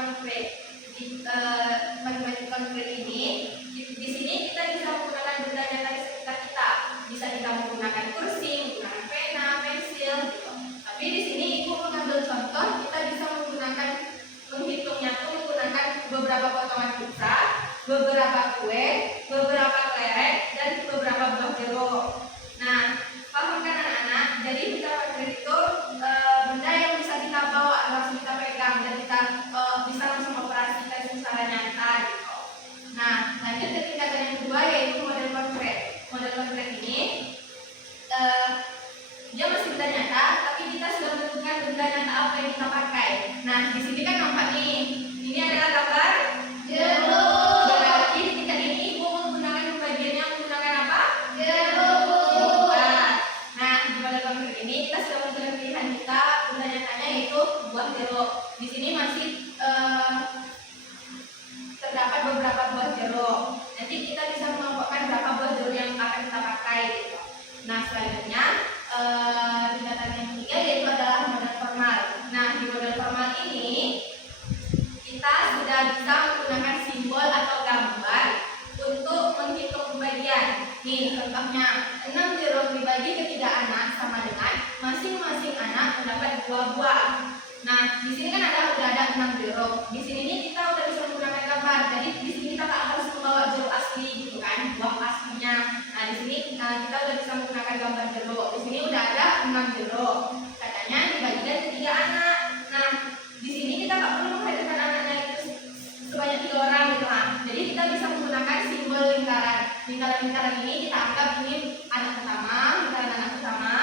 konkret. Matematik konkret ini di sini kita bisa menggunakan benda nyata di sekitar kita. Bisa kita menggunakan kursi, menggunakan pena, pensil, gitu. Tapi di sini ibu mengambil contoh kita bisa menghitungnya tuh menggunakan beberapa potongan pizza, beberapa kue, beberapa kelereng, dan beberapa buah jeruk. Nah, paham kan anak-anak? Jadi benda konkret itu benda yang bisa kita bawa, langsung kita pegang, dan kita bisa langsung operasikan secara nyata gitu. Nah, lanjut ke tingkatan yang kedua yaitu model konkret. Model konkret ini dia masih benda nyata, tapi kita sudah menentukan benda nyata apa yang kita pakai. Nah, di sini kan nampak nih, ini adalah gambar jeruk. Berarti di tingkat ini ibu menggunakan pembagiannya menggunakan apa? Jeruk. Nah, di model konkret ini kita sudah menentukan pilihan kita, benda nyatanya yaitu buah jeruk. Di sini masih terdapat beberapa buah jeruk. Nanti kita bisa mengelompokkan berapa buah jeruk yang akan kita pakai gitu. Nah, selanjutnya tingkatan yang ketiga yaitu adalah model formal. Nah, di model formal ini kita sudah bisa menggunakan simbol atau gambar untuk menghitung pembagian. Nih, contohnya 6 jeruk dibagi ke 3 anak sama dengan masing-masing anak mendapat 2 buah. Nah, di sini kan udah ada 6 jeruk. Di sini nih kita udah bisa menggunakan gambar. Jadi di sini kita tak harus membawa jeruk asli gitu kan, buah aslinya. Nah, di sini kita udah bisa menggunakan gambar jeruk. Di sini udah ada 6 jeruk. Katanya dibagikan ke 3 anak. Nah, di sini kita tak perlu menghadirkan anaknya itu sebanyak 3 orang gitu kan. Jadi kita bisa menggunakan simbol lingkaran. Lingkaran-lingkaran ini kita anggap ini anak pertama, lingkaran anak pertama,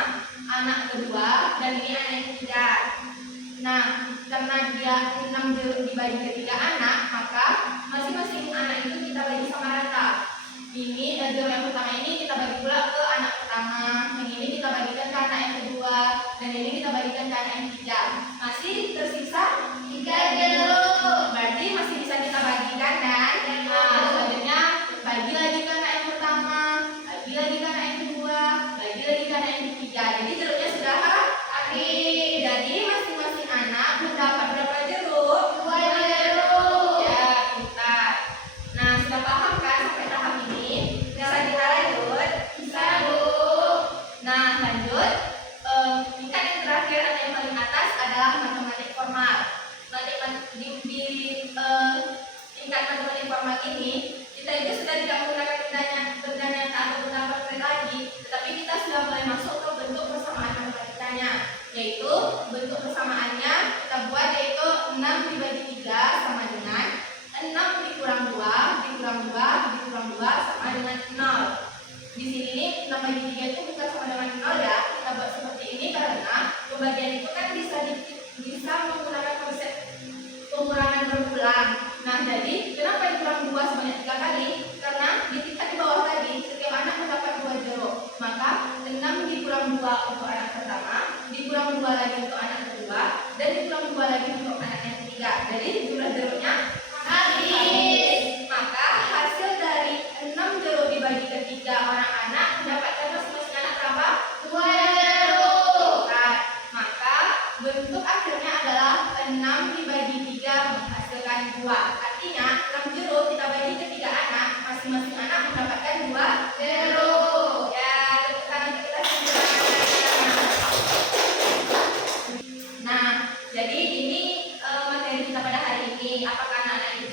anak kedua, dan ini anak yang ketiga. Nah, karena dia 6 jeruk dibagi ke 3 anak, maka masing-masing anak itu kita bagi sama rata. Ini jeruk yang pertama ini kita bagi pula ke anak pertama, yang ini kita bagikan ke anak yang kedua, dan ini kita bagikan ke anak yang ketiga. Masih tersisa 3 jeruk. Berarti masih bisa kita bagikan dan selanjutnya bagi lagi ke anak yang pertama, bagi lagi ke anak yang kedua, bagi lagi ke anak yang ketiga. Jadi jeruknya sudah habis. Jadi masing-masing anak mendapat berapa jeruk? 2 jeruk. Ya, pintar. Nah, sudah paham kan sampai tahap ini? Bisa kita lanjut? Bisa, Bu. Nah, lanjut. Tingkat yang terakhir atau yang paling atas adalah matematik formal. Di tingkat matematik formal ini, kita itu sudah tidak menggunakan benda nyata atau benda konkret lagi, tetapi kita sudah mulai masuk ke bentuk persamaan matematikanya, yaitu bentuk persamaannya kita buat yaitu 6 dibagi 3 sama dengan 6 dikurang 2 dikurang 2 dikurang 2 sama dengan 0. Di sini 6 bagi 3 itu bukan sama dengan 0 ya. Kita buat seperti ini karena pembagian itu kan bisa menggunakan konsep pengurangan berulang. Nah, jadi kenapa dikurang 2 sebanyak 3 kali? Karena di tingkat di bawah tadi setiap anak mendapat 2 jeruk. Maka 6 dikurang 2 untuk anak pertama, dikurang 2 lagi untuk anak kedua, dan dikurang 2 lagi untuk anak yang ketiga. Jadi jumlah jeruknya habis. Maka hasil dari 6 jeruk dibagi ke 3 orang anak mendapatkan masing-masing anak berapa? 2 jeruk. Nah, maka bentuk akhirnya adalah 6 dibagi 3 menghasilkan 2. Artinya 6 jeruk kita bagi ke 3 anak, masing-masing anak mendapatkan 2 jeruk. Ya, tepuk tangan kita semua. Nah, jadi ini materi kita pada hari ini. Apakah anak-anak itu